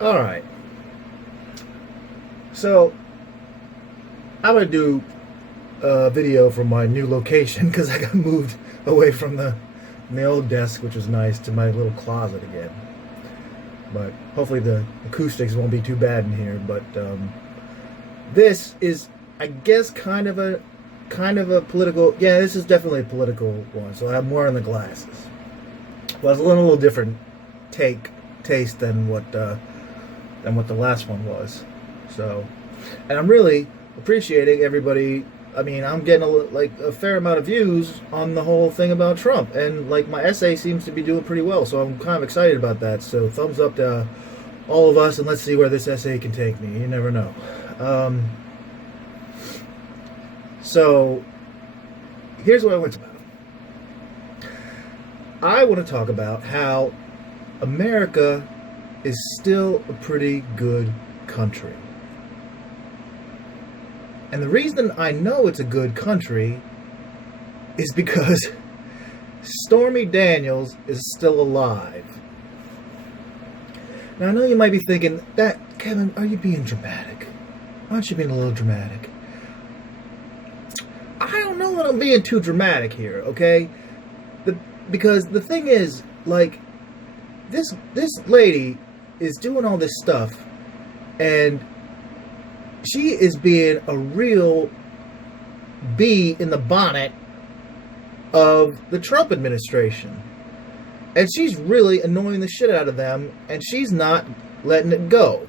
All right. So I'm gonna do a video from my new location because I got moved away from the old desk, which was nice, to my little closet again. But hopefully the acoustics won't be too bad in here. But this is, I guess, kind of a political. Yeah, this is definitely a political one. So I have more on the glasses. Well, it's a little different taste than what the last one was. So, and I'm really appreciating everybody. I mean, I'm getting a fair amount of views on the whole thing about Trump, and like my essay seems to be doing pretty well. So I'm kind of excited about that. So thumbs up to all of us, and let's see where this essay can take me. You never know. Um, so here's what I want to talk about. I want to talk about how America is still a pretty good country. And the reason I know it's a good country is because Stormy Daniels is still alive. Now, I know you might be thinking, that Kevin, are you being dramatic? Aren't you being a little dramatic? I don't know that I'm being too dramatic here, okay? Because the thing is, like, this lady is doing all this stuff, and she is being a real bee in the bonnet of the Trump administration. And she's really annoying the shit out of them, and she's not letting it go.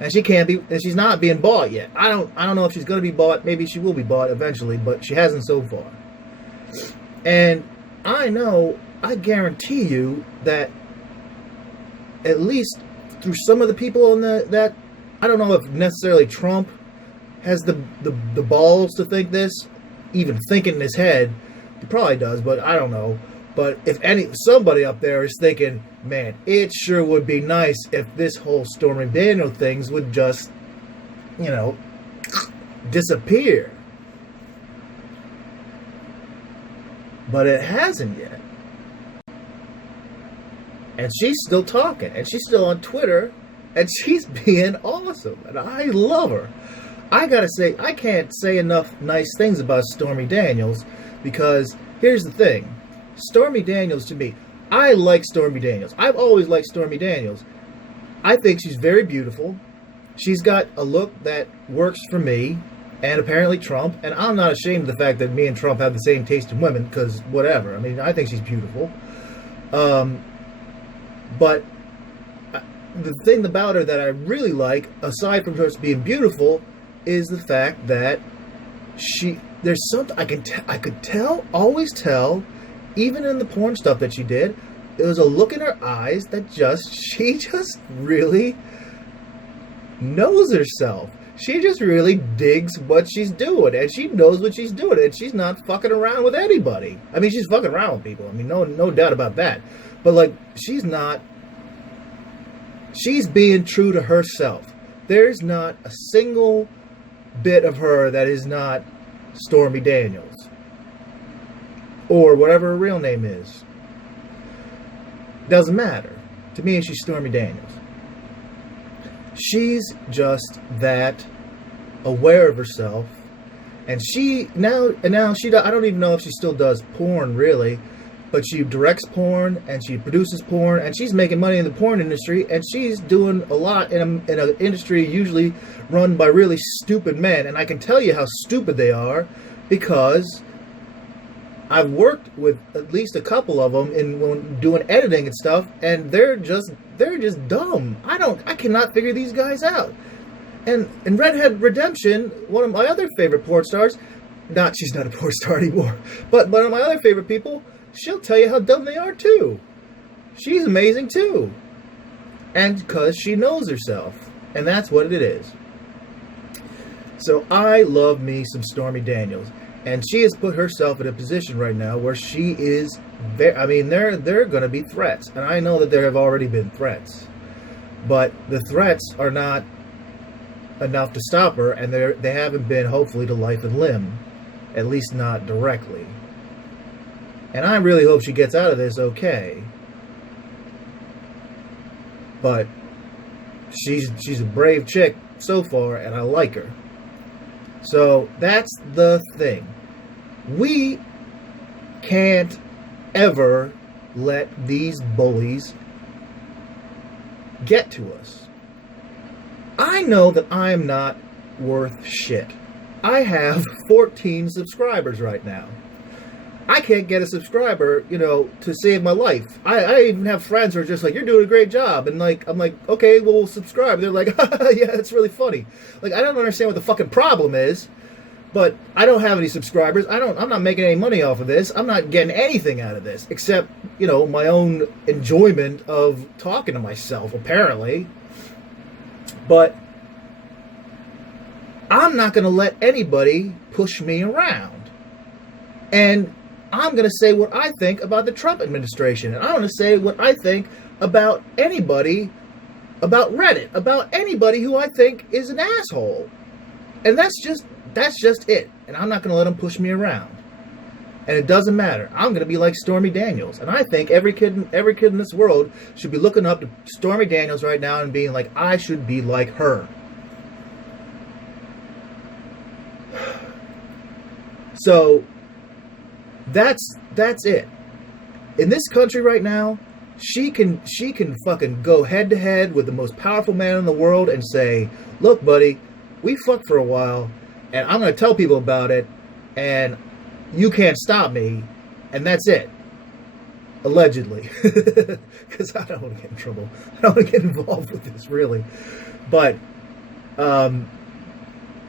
And she's not being bought yet. I don't know if she's gonna be bought. Maybe she will be bought eventually, but she hasn't so far. And I guarantee you that at least through some of the people on that, I don't know if necessarily Trump has the balls to think this, even think it in his head. He probably does, but I don't know. But if somebody up there is thinking, man, it sure would be nice if this whole Stormy Daniels things would just, disappear. But it hasn't yet. And she's still talking, and she's still on Twitter, and she's being awesome, and I love her. I gotta say, I can't say enough nice things about Stormy Daniels, because here's the thing. Stormy Daniels, to me, I like Stormy Daniels. I've always liked Stormy Daniels. I think she's very beautiful. She's got a look that works for me, and apparently Trump, and I'm not ashamed of the fact that me and Trump have the same taste in women, because whatever. I mean, I think she's beautiful. But the thing about her that I really like, aside from her being beautiful, is the fact that there's something I could always tell, even in the porn stuff that she did. There was a look in her eyes that she just really knows herself. She just really digs what she's doing, and she knows what she's doing, and she's not fucking around with anybody. I mean, she's fucking around with people. I mean, no doubt about that. But like, she's being true to herself. There's not a single bit of her that is not Stormy Daniels, or whatever her real name is. Doesn't matter. To me, she's Stormy Daniels. She's just that aware of herself, and now she I don't even know if she still does porn really, but she directs porn and she produces porn, and she's making money in the porn industry, and she's doing a lot in an industry usually run by really stupid men. And I can tell you how stupid they are, because I've worked with at least a couple of them when doing editing and stuff, and they're just dumb. I cannot figure these guys out. And in Red Dead Redemption, one of my other favorite porn stars, she's not a porn star anymore, but one of my other favorite people, she'll tell you how dumb they are too. She's amazing too. And because she knows herself. And that's what it is. So I love me some Stormy Daniels. And she has put herself in a position right now where she is there are going to be threats. And I know that there have already been threats. But the threats are not enough to stop her, and they haven't been, hopefully, to life and limb. At least not directly. And I really hope she gets out of this okay. But she's a brave chick so far, and I like her. So that's the thing. We can't ever let these bullies get to us. I know that I'm not worth shit. I have 14 subscribers right now. I can't get a subscriber, to save my life. I even have friends who are just like, you're doing a great job. And I'm like, okay, well, we'll subscribe. They're like, yeah, that's really funny. Like, I don't understand what the fucking problem is, but I don't have any subscribers. I'm not making any money off of this. I'm not getting anything out of this except, my own enjoyment of talking to myself, apparently. But I'm not going to let anybody push me around. And I'm going to say what I think about the Trump administration. And I'm going to say what I think about anybody, about Reddit, about anybody who I think is an asshole. And that's just it. And I'm not going to let them push me around. And it doesn't matter. I'm going to be like Stormy Daniels. And I think every kid in this world should be looking up to Stormy Daniels right now and being like, I should be like her. So that's it. In this country right now, she can fucking go head to head with the most powerful man in the world and say, look, buddy, we fucked for a while, and I'm going to tell people about it, and you can't stop me, and that's it. Allegedly. Because I don't want to get in trouble. I don't want to get involved with this, really. But, and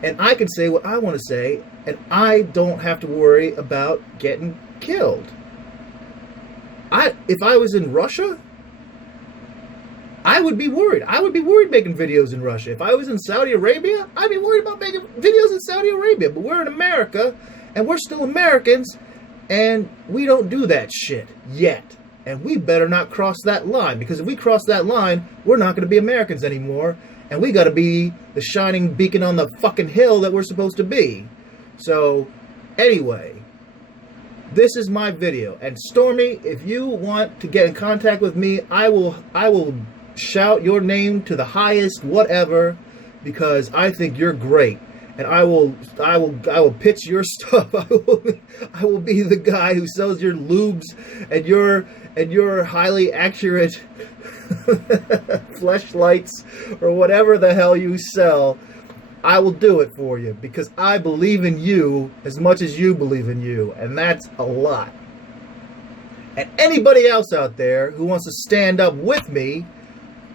I can say what I want to say, and I don't have to worry about getting killed. If I was in Russia, I would be worried. I would be worried making videos in Russia. If I was in Saudi Arabia, I'd be worried about making videos in Saudi Arabia. But we're in America, and we're still Americans, and we don't do that shit yet. And we better not cross that line, because if we cross that line, we're not going to be Americans anymore, and we got to be the shining beacon on the fucking hill that we're supposed to be. So, anyway, this is my video. And Stormy, if you want to get in contact with me, I will shout your name to the highest whatever, because I think you're great. And I will pitch your stuff. I will be the guy who sells your lubes and your highly accurate fleshlights or whatever the hell you sell. I will do it for you, because I believe in you as much as you believe in you, and that's a lot. And anybody else out there who wants to stand up with me,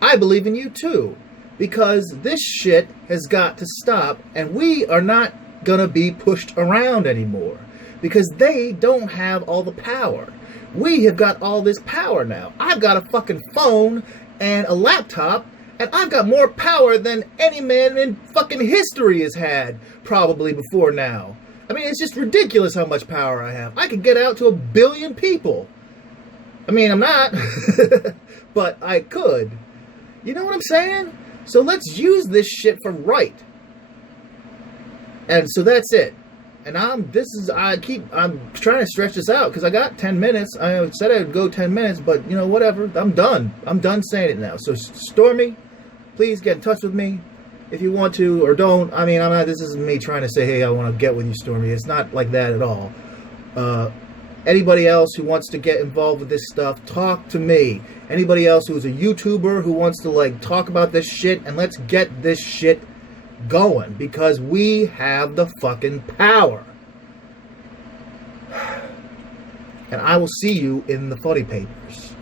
I believe in you too, because this shit has got to stop, and we are not gonna be pushed around anymore, because they don't have all the power. We have got all this power now. I've got a fucking phone and a laptop, and I've got more power than any man in fucking history has had, probably before now. I mean, it's just ridiculous how much power I have. I could get out to 1 billion people. I mean, I'm not, but I could. You know what I'm saying? So let's use this shit for right. And so that's it. And I'm trying to stretch this out because I got 10 minutes. I said I would go 10 minutes, but whatever. I'm done. I'm done saying it now. So Stormy, please get in touch with me if you want to, or don't. I mean, this isn't me trying to say, hey, I want to get with you, Stormy. It's not like that at all. Anybody else who wants to get involved with this stuff, talk to me. Anybody else who's a YouTuber who wants to talk about this shit, and let's get this shit going, because we have the fucking power. And I will see you in the funny papers.